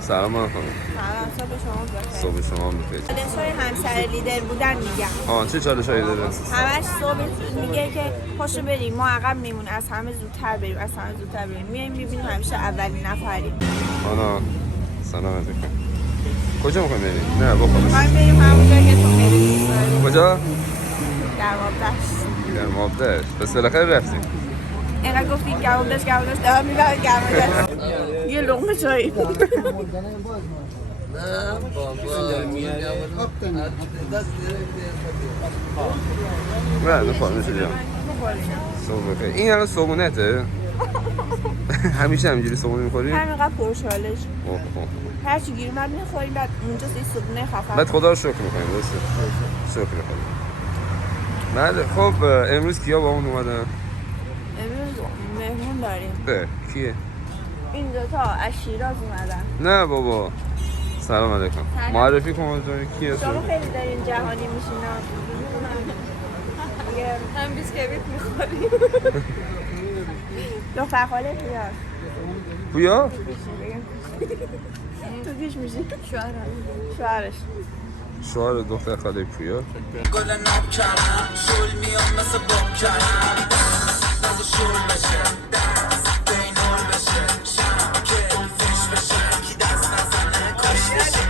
سلام خانم. سلام، صبح شما بخیر. صبح شما بخیر. چالش‌های همسر لیدر بودن میگم. چه چالش‌هایی داره؟ همش صبح میگه که پاشو بریم، ما عقب میمون، از همه زودتر بریم، از همه زودتر بریم. میایم میبینیم همیشه اولین نفریم. مانا سلام علیکم. کجا می‌خوایم بریم؟ نه با خودش. می‌خوایم بریم همون جایی که تو می‌ری. کجا؟ گرمابدشت. گرمابدشت. پس بالاخره رفتیم. اینقدر گفتی گرمابدشت دارم میبرم گرمابدشت. یه لقمه چایی. نه بابا نه نخواهم نشه جام. صبح بخیر. این الان صبحونته؟ همیشه همینجوری صبحونه می‌خوریم؟ همینقدر پرشالش. هر چی گیر اومد می‌خوریم، بعد اونجا یه صبحونه خفن. بعد خدا رو شکر می‌کنیم. درسته؟ شکر خدا. بله خب امروز کیا با اون اومدن؟ امروز مهمون داریم. به کیه؟ این دوتا از شیراز اومدن. نه بابا. سلام علیکم. سلام. معرفی کن کیه؟ شما خیلی دارین جهانی میشین. هم بیسکویت میخوریم. دختر خاله پویا. پویا؟ تو پیش میشی؟ شوهرش. شوهر دختر خاله پویا. گل ناب کردم شل میام مثل باب کردم نازو شل بشه دست بینول بشه شم کیفش بشه کی دست نزنه کاش بشه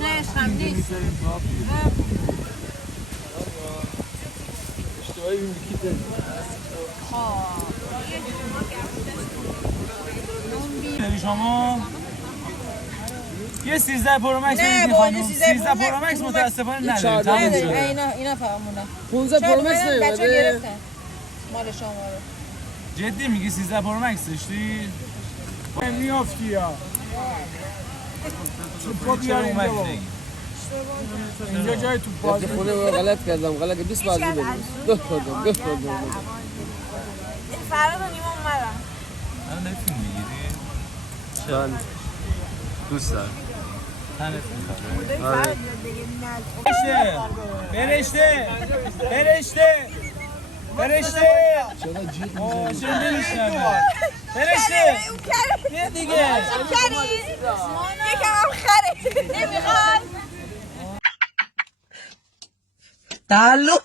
نه عشقم نیست. شما یه 13 پرو مکس نه خانم 13 پرو مکس متاسفانه نداریم. تموم شده. اینا فقط مونده. 15 پرو مکس بچه‌ها نمیاد. گرفتن مال شما رو. جدی میگی 13 پرو مکس داشتی؟ میافتی یا تو بیار اینجا جای تو باز خونه رو غلط کردم. غلط 20 بازی بدم. گفت فراد و نیما اومدن. الان داری فیلم میگیری؟ من دوست دارم. تنت میخواد. فراد دیگه برشته چرا نمیشنم برشته بیا دیگه یکم هم خره. نمیخواد. تعلق